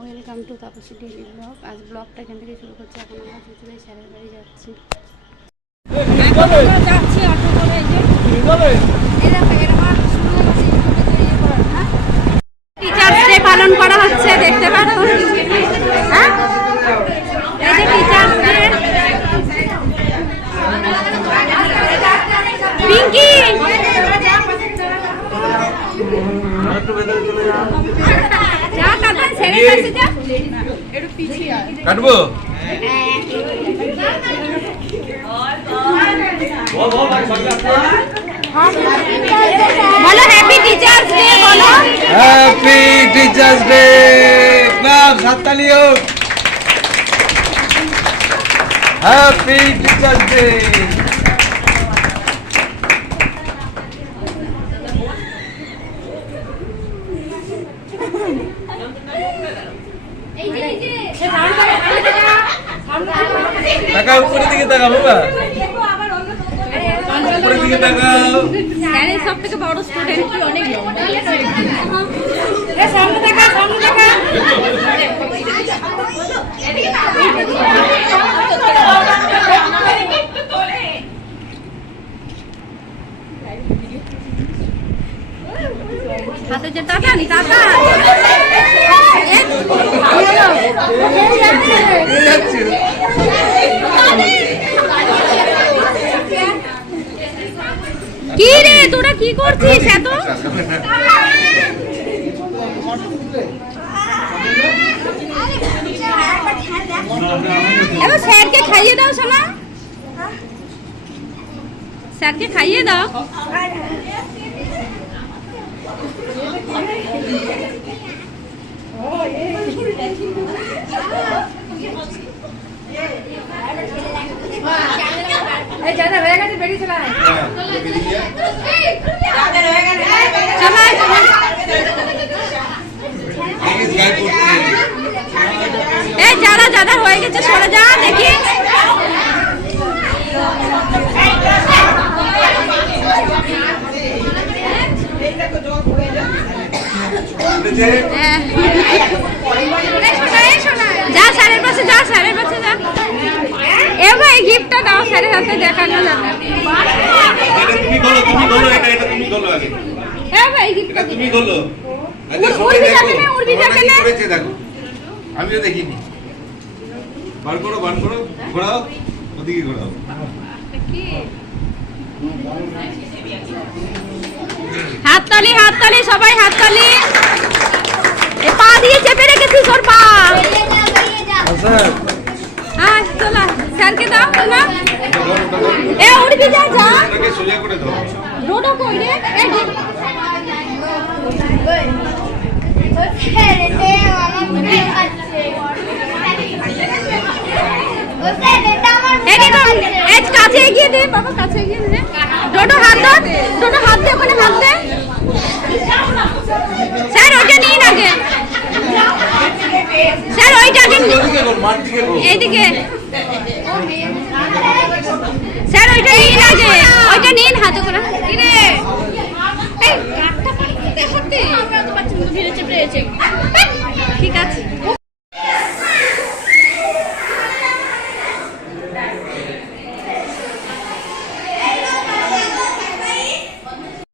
Welcome to Tapsi daily blog. আজ ব্লগটা এখান থেকে শুরু করছি। এখন আমরা দুজনে স্যারের বাড়ি যাচ্ছি। টিচার্স ডে পালন করা হচ্ছে, দেখতে পারো। হ্যাঁ, এই যে টিচার্স ডে। পিঙ্কি কাটবো বলো হ্যাপি টিচার্স ডে, বলো হ্যাপি টিচার্স ডে। ক্লাস হাততালি হোক। Happy teachers day. টাকা উপরের দিকে তাকা বাবা, উপরের দিকে তাকাও। স্যারের সব থেকে বড় স্টুডেন্ট কি অনেক সামনে দেখা, সামনে দেখা। হাতে যে টাকা নি টাকা কি রে, তোরা কি করছিস এত? এবার স্যারকে খাইয়ে দাও সোনা, স্যারকে খাইয়ে দাও। হয়ে গেছে, বেরিয়ে চলে আয়। এই যারা যারা হয়ে গেছে সরে যা, দেখি। যা স্যারের পাশে যা, স্যারের পাশে যা। এ ভাই গিফটটা দাও স্যারের হাতে, দেখানো যাবে। তুমি বলো, তুমি বলো, এটা তুমি বলো আগে। এ ভাই গিফটটা তুমি বলো। উড়বি যাবে না, উড়বি যাবে না। দেখো, আমিও দেখিনি। বার করো, বার করো, ঘোরাও, ওদিকে ঘোরাও। হাততালি, হাততালি, সবাই হাততালি। এ পা দিয়ে চেপে রেখেছিস ওর পা। হ্যাঁ চলা, স্যারকে দাও না। এ উড়বি যা, যা। এটাকে সোজা করে দাও। রোডো কই রে? এ কাছে এগিয়ে দে বাবা, কাছে এগিয়ে দে। ডোডো হাত দাও, ডোডো হাত দে, ওখানে হাত দে। স্যার ওইটা নিন আগে, স্যার ওইটা দিন। এইদিকে স্যার ওইটা নিন আগে, ওইটা নিন হাতে করে। কিরে এই কাটটা পাঠিয়ে দে হাতে, আমরা তো বাচ্চা ভিড়ে চেপে ঠিক আছে।